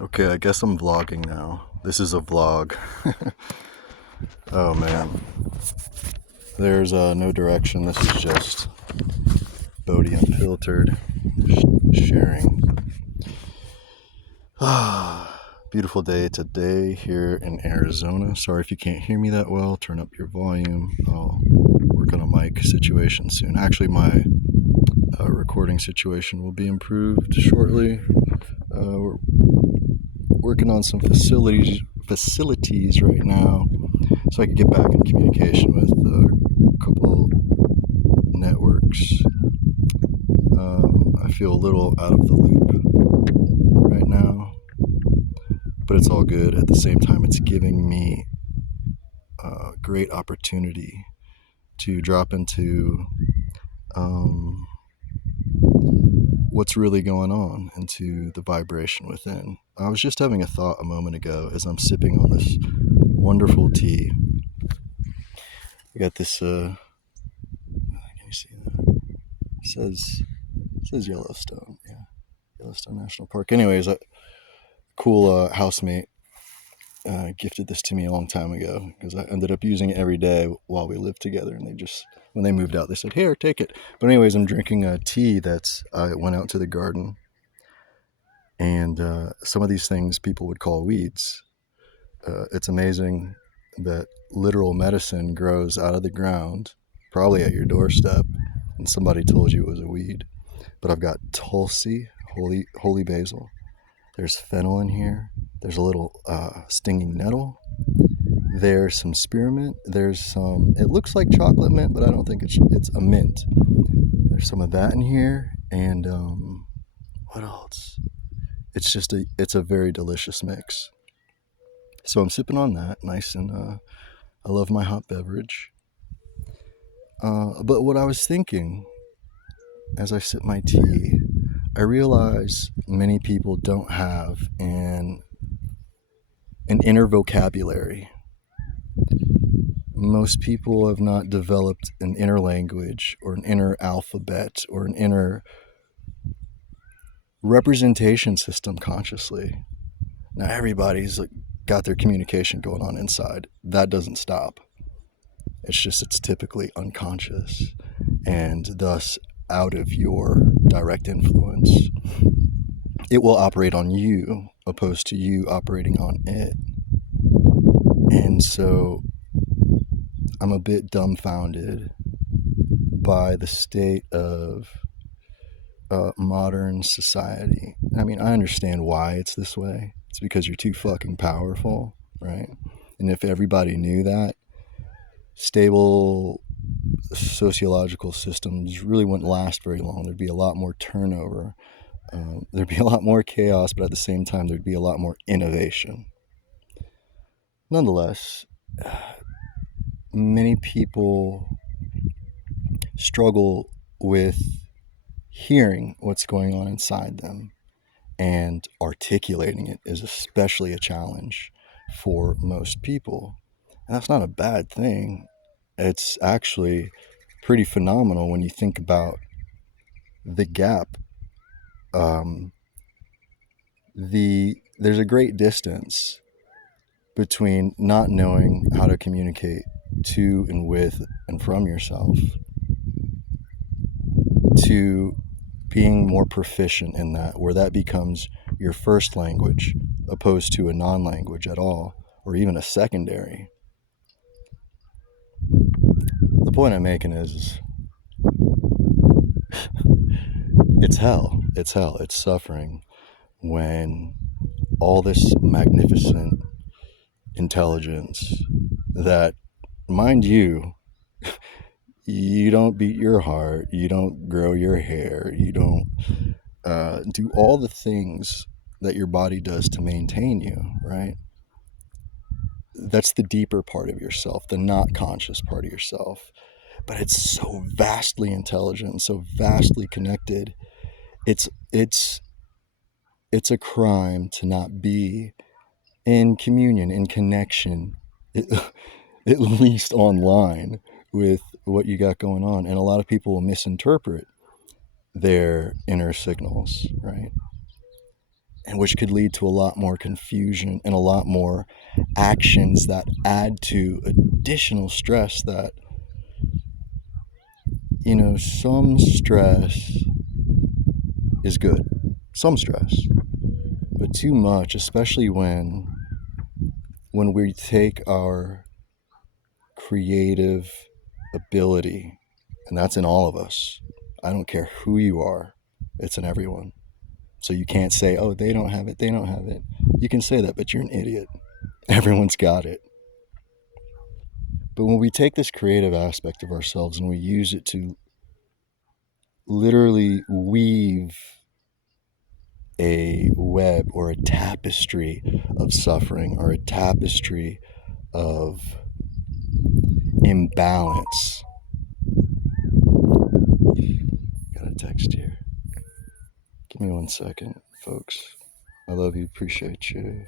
Okay, I guess I'm vlogging now. This is a vlog. Oh man. There's no direction. This is just Bodhi Unfiltered sharing. Beautiful day today here in Arizona. Sorry if you can't hear me that well. Turn up your volume. I'll work on a mic situation soon. Actually, my recording situation will be improved shortly. We're working on some facilities right now, so I could get back in communication with a couple networks. I feel a little out of the loop right now, but it's all good. At the same time, it's giving me a great opportunity to drop into what's really going on, into the vibration within. I was just having a thought a moment ago as I'm sipping on this wonderful tea. I got this, can you see that? It says Yellowstone. Yeah, Yellowstone National Park. Anyways, a cool housemate gifted this to me a long time ago because I ended up using it every day while we lived together, and when they moved out, they said, "Here, take it." But anyways, I'm drinking a tea I went out to the garden, and some of these things people would call weeds. It's amazing that literal medicine grows out of the ground, probably at your doorstep, and somebody told you it was a weed. But I've got Tulsi, holy basil. There's fennel in here. There's a little stinging nettle. There's some spearmint. There's some, it looks like chocolate mint, but I don't think it's a mint. There's some of that in here. And what else? It's a very delicious mix. So I'm sipping on that, nice, and I love my hot beverage. But what I was thinking as I sip my tea, I realize many people don't have an inner vocabulary. Most people have not developed an inner language or an inner alphabet or an inner representation system consciously. Now everybody's got their communication going on inside. That doesn't stop. It's typically unconscious and thus out of your direct influence. It will operate on you opposed to you operating on it. And so I'm a bit dumbfounded by the state of modern society. I mean, I understand why it's this way. It's because you're too fucking powerful, right? And if everybody knew that, stable sociological systems really wouldn't last very long. There'd be a lot more turnover. There'd be a lot more chaos, but at the same time, there'd be a lot more innovation. Nonetheless, many people struggle with hearing what's going on inside them, and articulating it is especially a challenge for most people. And that's not a bad thing. It's actually pretty phenomenal when you think about the gap. There's a great distance between not knowing how to communicate to and with and from yourself to being more proficient in that, where that becomes your first language opposed to a non-language at all, or even a secondary. The point I'm making is it's hell. It's hell. It's suffering when all this magnificent intelligence that, mind you, you don't beat your heart, you don't grow your hair, you don't do all the things that your body does to maintain you, right? That's the deeper part of yourself, the not conscious part of yourself. But it's so vastly intelligent, so vastly connected. It's a crime to not be in communion, in connection, at least online, with what you got going on. And a lot of people will misinterpret their inner signals, right? and which could lead to a lot more confusion and a lot more actions that add to additional stress that, some stress is good. Some stress. But too much, especially when we take our creative ability, and that's in all of us. I don't care who you are. It's in everyone. So you can't say, oh, they don't have it. They don't have it. You can say that, but you're an idiot. Everyone's got it. But when we take this creative aspect of ourselves and we use it to literally weave a web or a tapestry of suffering or a tapestry of imbalance. Got a text here. Give me 1 second, folks. I love you. Appreciate you.